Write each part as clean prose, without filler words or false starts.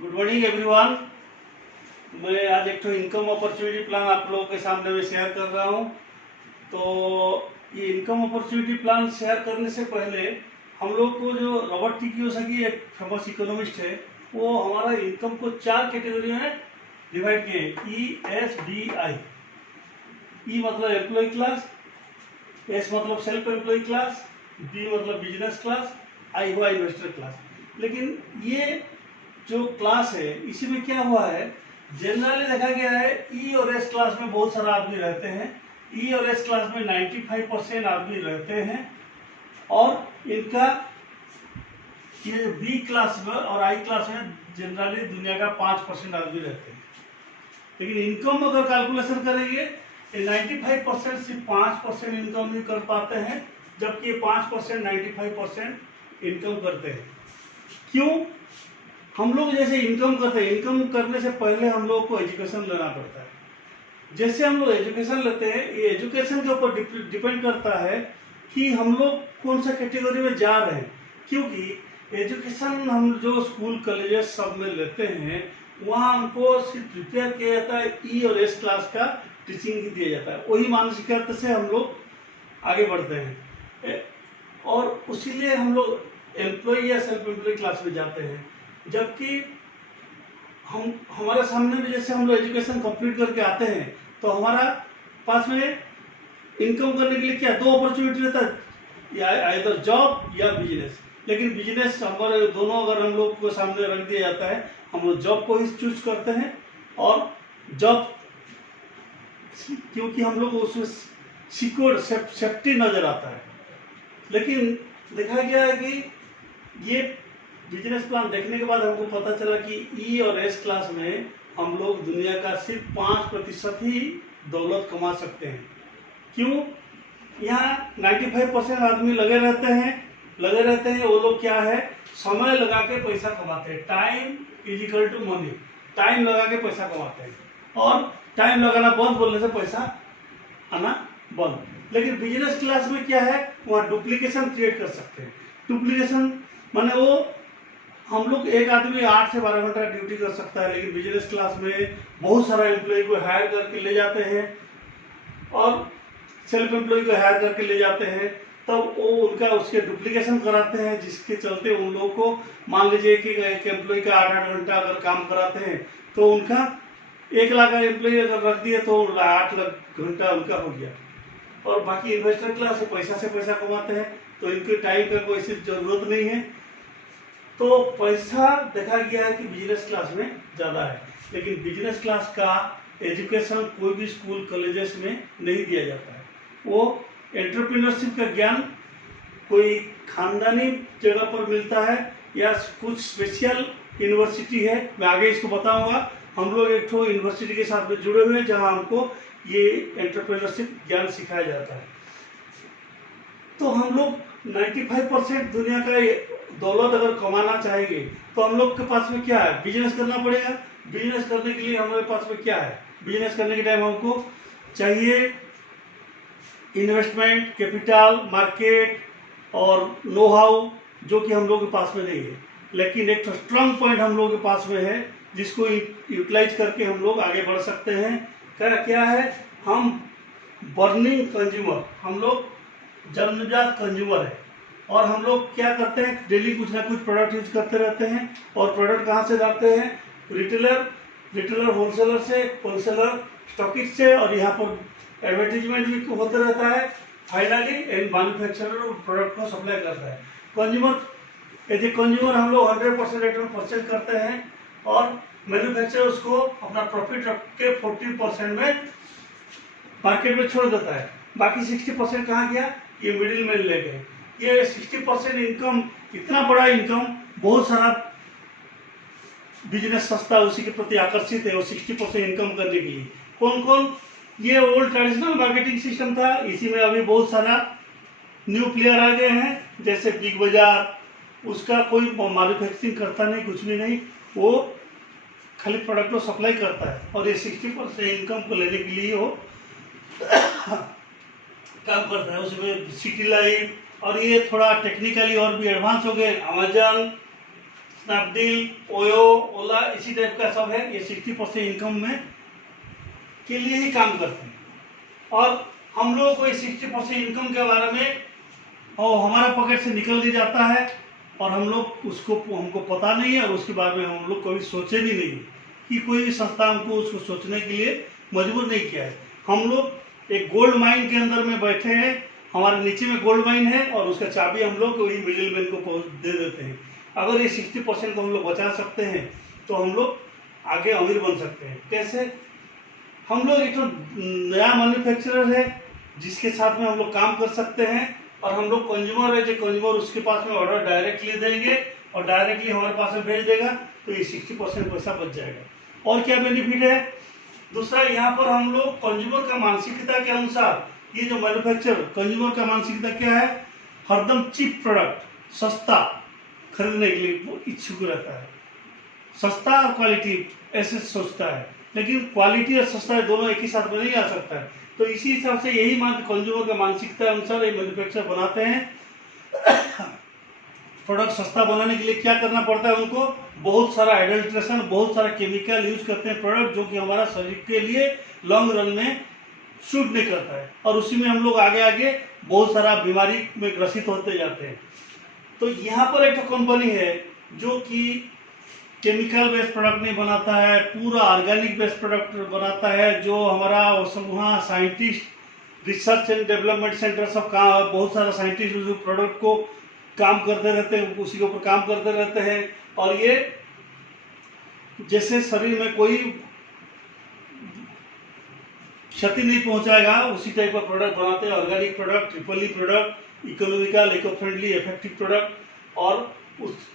Good morning everyone. मैं आज एक तो इनकम अपॉर्चुनिटी प्लान आप लोगों के सामने में शेयर कर रहा हूं। तो ये इनकम अपॉर्चुनिटी प्लान शेयर करने से पहले हम लोग को जो रॉबर्ट टी कियोसाकी एक फेमस इकोनॉमिस्ट है, वो हमारा इनकम को 4 कैटेगरी में डिवाइड किए। ESDI। ई मतलब एम्प्लॉय क्लास, एस मतलब सेल्फ एम्प्लॉय क्लास, बी मतलब बिजनेस क्लास, आई हुआ इन्वेस्टर क्लास। लेकिन ये जो क्लास है इसी में क्या हुआ है, जनरली देखा गया है ई और एस क्लास में बहुत सारा आदमी रहते हैं। ई और एस क्लास में 95% आदमी रहते हैं और इनका ये बी क्लास में और आई क्लास में जनरली दुनिया का 5% आदमी रहते हैं। लेकिन इनकम अगर कैलकुलेशन करेंगे 95% सिर्फ 5% इनकम ही कर पाते हैं, जबकि 5% 95% इनकम करते हैं। क्यों? हम लोग जैसे इनकम करते हैं, इनकम करने से पहले हम लोग को एजुकेशन लेना पड़ता है। जैसे हम लोग एजुकेशन लेते हैं, ये एजुकेशन के ऊपर डिपेंड करता है कि हम लोग कौन सा कैटेगरी में जा रहे हैं। क्योंकि एजुकेशन हम जो स्कूल कॉलेजेस सब में लेते हैं, वहाँ हमको सिर्फ प्रिपेयर किया जाता है, ई और एस क्लास का टीचिंग ही दिया जाता है। वही मानसिकता से हम लोग आगे बढ़ते हैं और उसीलिए हम लोग एम्प्लॉय या सेल्फ एम्प्लॉय क्लास में जाते हैं। जबकि हमारे सामने में जैसे हम लोग एजुकेशन कंप्लीट करके आते हैं तो हमारा पास में इनकम करने के लिए क्या 2 अपॉर्चुनिटी रहता है, या इधर जॉब या बिजनेस। लेकिन बिजनेस हमारे दोनों अगर हम लोग को सामने रख दिया जाता है, हम लोग जॉब को ही चूज करते हैं। और जॉब क्योंकि हम लोग उसमें सिक्योर सेफ्टी नजर आता है। लेकिन देखा गया है कि ये बिजनेस प्लान देखने के बाद हमको पता चला कि ई और एस क्लास में हम लोग दुनिया का सिर्फ 5% ही दौलत कमा सकते हैं। क्यों? यहाँ 95% आदमी लगे रहते हैं। वो लोग क्या है, समय लगा के पैसा कमाते हैं। Time is equal to money. Time लगा के पैसा कमाते हैं और टाइम लगाना बंद बोलने से पैसा आना बंद। लेकिन बिजनेस क्लास में क्या है, वहाँ डुप्लीकेशन क्रिएट कर सकते हैं। डुप्लीकेशन माने वो हम लोग एक आदमी 8 से 12 घंटा ड्यूटी कर सकता है, लेकिन बिजनेस क्लास में बहुत सारा एम्प्लॉय को हायर करके ले जाते हैं और सेल्फ एम्प्लॉय को हायर करके ले जाते हैं। तब वो उनका उसके डुप्लीकेशन कराते हैं, जिसके चलते उन लोगों को मान लीजिए कि एक एम्प्लॉय का 8 घंटा अगर काम कराते हैं तो उनका 1 लाख का एम्प्लॉय अगर रख दिए तो 8 लाख घंटा उनका हो गया। और बाकी इन्वेस्टर क्लास से पैसा कमाते हैं, तो इनके टाइम का कोई सिर्फ जरूरत नहीं है। तो पैसा देखा गया है कि बिजनेस क्लास में ज़्यादा है। लेकिन बिजनेस क्लास का एजुकेशन कोई भी स्कूल कॉलेजेस में नहीं दिया जाता है। वो एंटरप्रेन्योरशिप का ज्ञान कोई खानदानी जगह पर मिलता है या कुछ स्पेशल यूनिवर्सिटी है, मैं आगे इसको बताऊंगा। हम लोग एक तो यूनिवर्सिटी के साथ में जुड़े हुए हैं जहां हमको ये एंटरप्रेन्योरशिप ज्ञान सिखाया जाता है। तो हम लोग 95% दुनिया का दौलत अगर कमाना चाहेंगे तो हम लोग के पास में क्या है, बिजनेस करना पड़ेगा। बिजनेस करने के लिए हमारे पास में क्या है, बिजनेस करने के टाइम हमको चाहिए इन्वेस्टमेंट, कैपिटल, मार्केट और नो हाउ, जो कि हम लोग के पास में नहीं है। लेकिन एक स्ट्रांग पॉइंट हम लोग के पास में है जिसको यूटिलाइज करके हम लोग आगे बढ़ सकते हैं। क्या है, हम बर्निंग कंज्यूमर, हम लोग जन्मजात कंज्यूमर है और हम लोग क्या करते हैं, डेली कुछ ना कुछ प्रोडक्ट यूज करते रहते हैं। और प्रोडक्ट कहाँ से लाते हैं, रिटेलर होलसेलर से, होलसेलर स्टॉकिस्ट से, और यहाँ पर एडवर्टीजमेंट भी होता रहता है। फाइनली एंड मैन्युफैक्चरर प्रोडक्ट को सप्लाई करता है। कंज्यूमर एज ए कंज्यूमर हम लोग 100% रेट में परचेज करते हैं और मैन्युफैक्चरर उसको अपना प्रॉफिट रख के 40% में मार्केट में छोड़ देता है। बाकी 60% कहाँ गया, ये मिडिल मैन ले गए। ये 60% इनकम, इतना बड़ा इनकम, बहुत सारा बिजनेस सस्ता उसी के प्रति आकर्षित है और 60% इनकम करने के लिए कौन कौन, ये ओल्ड ट्रेडिशनल मार्केटिंग सिस्टम था। इसी में अभी बहुत सारा न्यू प्लेयर आ गए हैं, जैसे बिग बाजार। उसका कोई मैन्युफैक्चरिंग करता नहीं, कुछ भी नहीं, वो खाली प्रोडक्ट को सप्लाई करता है और ये 60% इनकम को लेने के लिए वो काम करता है। उसमें सिटी लाइफ, और ये थोड़ा टेक्निकली और भी एडवांस हो गए, अमेजन, स्नैपडील, ओयो, ओला, वाला इसी टाइप का सब है। ये 60% इनकम में के लिए ही काम करते हैं और हम लोगों को इस 60% इनकम के बारे में और हमारा पॉकेट से निकल भी जाता है और हम लोग उसको हमको पता नहीं है और उसके बारे में हम लोग कभी सोचे भी नहीं कि कोई भी संस्था हमको उसको सोचने के लिए मजबूर नहीं किया है। हम लोग एक गोल्ड माइन के अंदर में बैठे हैं, हमारे नीचे में गोल्ड माइन है और उसका चाबी हम लोग वही मिडिल मैन को दे देते हैं। अगर ये 60% को हम लोग बचा सकते हैं तो हम लोग आगे अमीर बन सकते हैं। कैसे? हम लोग एक तो नया मैन्युफैक्चरर है जिसके साथ में हम लोग काम कर सकते हैं और हम लोग कंज्यूमर है जो कंज्यूमर उसके पास में ऑर्डर डायरेक्टली देंगे और डायरेक्टली हमारे पास में भेज देगा, तो ये 60% पैसा बच जाएगा। और क्या बेनिफिट है? दूसरा, यहाँ पर हम लोग कंज्यूमर का मानसिकता के अनुसार, ये जो मैन्युफैक्चर कंज्यूमर का मानसिकता क्या है, हरदम चीप प्रोडक्ट, सस्ता खरीदने के लिए वो इच्छुक रहता है। सस्ता और क्वालिटी ऐसे सोचता है, लेकिन क्वालिटी और सस्ता दोनों एक ही साथ में नहीं आ सकता है। तो इसी हिसाब से यही कंज्यूमर का मानसिकता अनुसार ये मैन्युफैक्चर बनाते हैं। प्रोडक्ट सस्ता बनाने के लिए क्या करना पड़ता है उनको? बहुत सारा एडल्ट्रेशन, बहुत सारा केमिकल यूज करते हैं प्रोडक्ट जो कि हमारा शरीर के लिए लॉन्ग रन में सूट नहीं करता है और उसी में हम लोग आगे आगे बहुत सारा बीमारी में ग्रसित होते जाते हैं। तो यहाँ पर एक तो कंपनी है जो कि केमिकल बेस्ड प्रोडक्ट नहीं बनाता है, पूरा ऑर्गेनिक बेस्ड प्रोडक्ट बनाता है, जो हमारा वहाँ scientist, research and development centre सब काम, बहुत सारा साइंटिस्ट उस प्रोडक्ट को काम करते रहते हैं, उसी के ऊपर काम करते रहते हैं। और ये जैसे शरीर में कोई क्षति नहीं पहुंचाएगा उसी टाइप का प्रोडक्ट बनाते हैं। Organic product, triple E product, economical, eco friendly, effective product और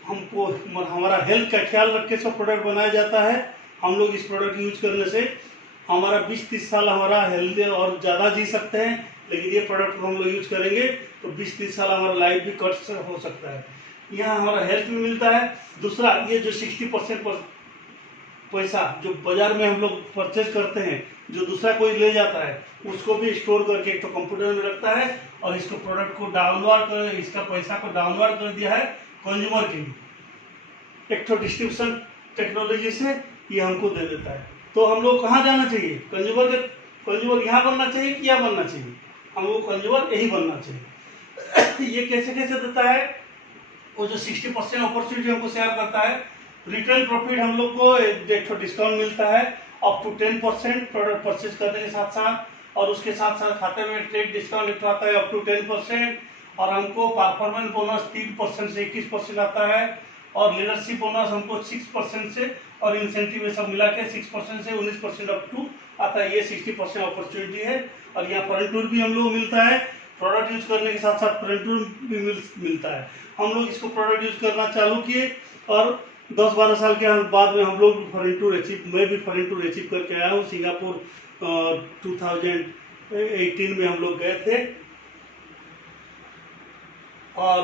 हमको हमारा हेल्थ का ख्याल रख के सब प्रोडक्ट बनाया जाता है। हम लोग इस प्रोडक्ट यूज करने से हमारा 20-30 साल हमारा हेल्दी और ज़्यादा जी सकते हैं, लेकिन ये प्रोडक्ट को हम लोग यूज करेंगे तो 20-30 साल हमारा लाइफ भी कट हो सकता है। यहाँ हमारा हेल्थ भी मिलता है। दूसरा, ये जो 60% पैसा जो बाजार में हम लोग परचेज करते हैं, जो दूसरा कोई ले जाता है, उसको भी स्टोर करके एक तो कंप्यूटर में रखता है और इसको प्रोडक्ट को डाउनलोड कर, इसका पैसा को डाउनलोड कर दिया है कंज्यूमर के लिए। एक तो डिस्ट्रीब्यूशन टेक्नोलॉजी से ये हमको दे देता है। तो हम लोग कहाँ जाना चाहिए? कंज्यूमर यहाँ बनना चाहिए कि यहाँ बनना चाहिए? हम लोग कंज्यूमर यही बनना चाहिए। ये कैसे कैसे देता है? वो जो 60% अपॉर्चुनिटी हमको शेयर करता है, रिटेल प्रॉफिट हम लोग को एक तो डिस्काउंट मिलता है अप टू 10% प्रोडक्ट परचेज करने के साथ साथ, और उसके साथ साथ खाते में ट्रेड डिस्काउंट आता है अप टू 10%, और हमको परफॉर्मेंस बोनस 3% से 21% आता है, और लीडरशिप बोनस हमको 6% से, और इंसेंटिव सब मिला के 6% से 19% अप टू आता है। ये 60% अपॉर्चुनिटी है। और यहाँ फॉरेन टूर भी हम लोग मिलता है, प्रोडक्ट यूज करने के साथ साथ फॉरेन टूर भी मिलता है। हम लोग इसको प्रोडक्ट यूज करना चालू किए और 10-12 साल के बाद में हम लोग फॉरेन टूर मैं भी फॉरेन टूर अचीव करके आया हूँ। सिंगापुर 2018 में हम लोग गए थे और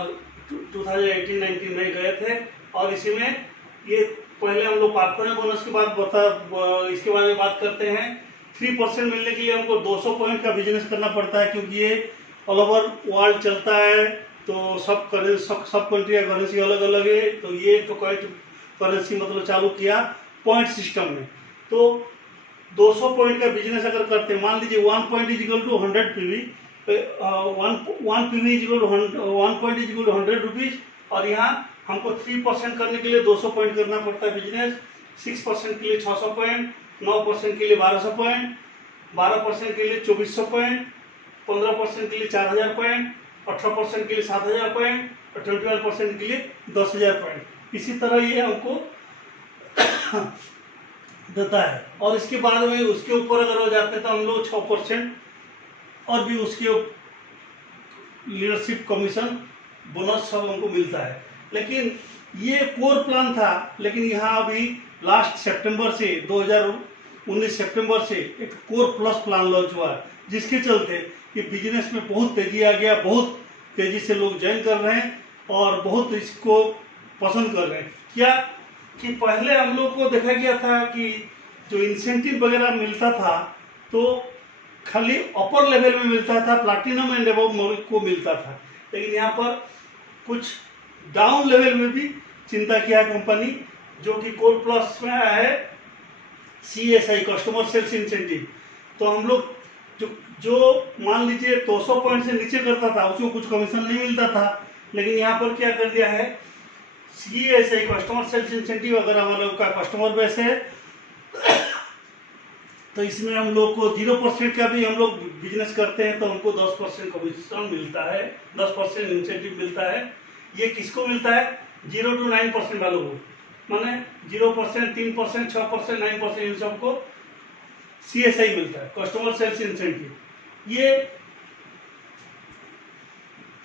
2018-19 में गए थे। और इसी में ये पहले हम लोग परफॉर्मेंस बोनस के बाद इसके बारे में बात करते हैं। 3% मिलने के लिए हमको 200 पॉइंट का बिजनेस करना पड़ता है, क्योंकि ये ऑल ओवर वर्ल्ड चलता है, तो सब कंट्री का करेंसी अलग अलग है। तो ये तो करेंसी मतलब चालू किया पॉइंट सिस्टम में। तो 200 पॉइंट का बिजनेस अगर करते हैं, मान लीजिए 1 point is equal to 100 PV, 1 PV is equal to 1 point is equal to 100 rupees. और यहाँ हमको 3% करने के लिए 200 पॉइंट करना पड़ता है बिजनेस, 6% के लिए 600 पॉइंट, 9% के लिए 1200 पॉइंट, 12% के लिए 2400 पॉइंट, 15% के लिए 4000 पॉइंट, 18% के लिए 7000 पॉइंट और 21% के लिए 10000 पॉइंट। इसी तरह ये हमको देता है। और इसके बाद में उसके ऊपर अगर हो जाते हैं तो हम लोग 6% और भी उसके लीडरशिप कमीशन बोनस सब हमको मिलता है। लेकिन ये कोर प्लान था, लेकिन यहाँ अभी लास्ट सितंबर से 2019 सितंबर से एक कोर प्लस प्लान लॉन्च हुआ है, जिसके चलते कि बिजनेस में बहुत तेजी आ गया, बहुत तेजी से लोग ज्वाइन कर रहे हैं और बहुत इसको पसंद कर रहे हैं। क्या कि पहले हम लोग को देखा गया था कि जो इंसेंटिव वगैरह मिलता था तो खाली अपर लेवल में मिलता था, प्लैटिनम एंड अबव को मिलता था, लेकिन यहाँ पर कुछ डाउन लेवल में भी चिंता किया कंपनी जो कि कोर प्लस में आया है CSI कस्टमर सेल्स इंसेंटिव। तो हम लोग जो मान लीजिए 200 पॉइंट से नीचे करता था उसको कुछ कमीशन नहीं मिलता था, लेकिन यहाँ पर क्या कर दिया है CSI कस्टमर सेल्स इंसेंटिव। अगर हम लोग का कस्टमर बेस है तो इसमें हम लोग को 0% का भी हम लोग बिजनेस करते हैं तो हमको 10% कमीशन मिलता है, 10% इंसेंटिव मिलता है। ये किसको मिलता है? 0 to 9% वालों को, माने 0%, 3%, 6%, 9% इन सबको CSI मिलता है, कस्टमर सेल्स इंसेंटिव। ये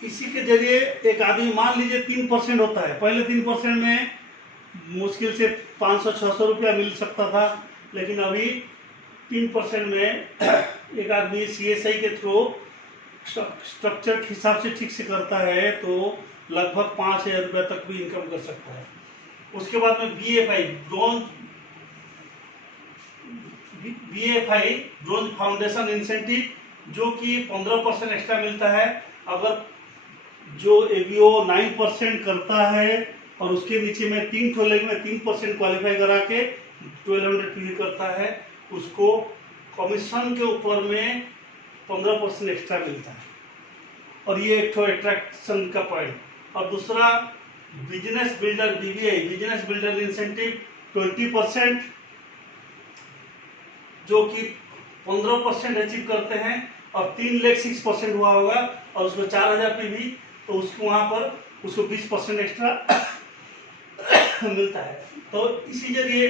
इसी के जरिए एक आदमी मान लीजिए 3% होता है, पहले 3% में मुश्किल से 500-600 रुपया मिल सकता था, लेकिन अभी 3% में एक आदमी CSI के थ्रू स्ट्रक्चर के हिसाब से ठीक से करता है तो लगभग 5,000 रुपये तक भी इनकम कर सकता है। उसके बाद में BFI ब्रोंज फाउंडेशन इंसेंटिव जो कि 15% एक्स्ट्रा मिलता है। अगर जो ABO 9% करता है और उसके नीचे में 3 ठोलेग में 3% क्वालिफाई करा के 1200 PV करता है, उसको कमीशन के ऊपर में 15% एक्स्ट्रा मिलता है। और ये एक तो अट्रैक्शन का पॉइंट। और दूसरा business builder BBI business builder incentive 20% जो कि 15% अचीव करते हैं और 3 लाख 6% हुआ होगा और उसमें 4000 PV, तो उसको वहाँ पर उसको 20% एक्स्ट्रा मिलता है। तो इसी जरिए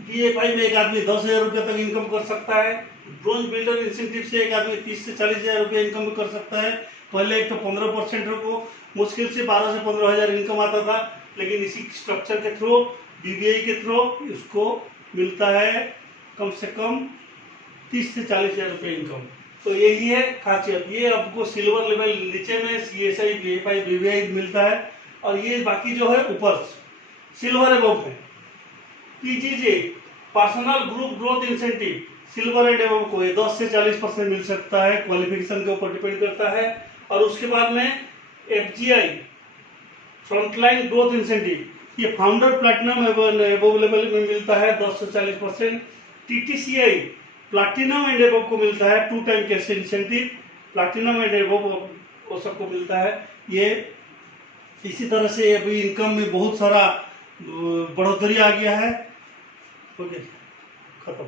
BFI में एक आदमी 10,000 रुपये तक इनकम कर सकता है। ब्रोंज बिल्डर इंसेंटिव से एक आदमी 30 से 40,000 रुपये इनकम कर सकता है। पहले एक तो 15% को मुश्किल से 12 से 15,000 इनकम आता था, लेकिन इसी स्ट्रक्चर के थ्रू BBI के थ्रू उसको मिलता है कम से कम 30 से 40,000 रुपये इनकम। तो यही है खासियत। ये आपको सिल्वर लेवल नीचे में CSI BFI BBI मिलता है और ये बाकी जो है ऊपर सिल्वर एबव में PGJ personal group growth incentive silver and above को 10 से 40% मिल सकता है, क्वालिफिकेशन के ऊपर डिपेंड करता है। और उसके बाद में FGI फ्रंटलाइन ग्रोथ इंसेंटिव ये फाउंडर प्लैटिनम एबव लेवल में मिलता है 10 से 40%। TTCI प्लैटिनम एंड एबव को मिलता है 2 time cash incentive, platinum and above वो सबको मिलता है। ये इसी तरह से अभी इनकम में बहुत सारा बढ़ोतरी आ गया है। ओके, खत्म।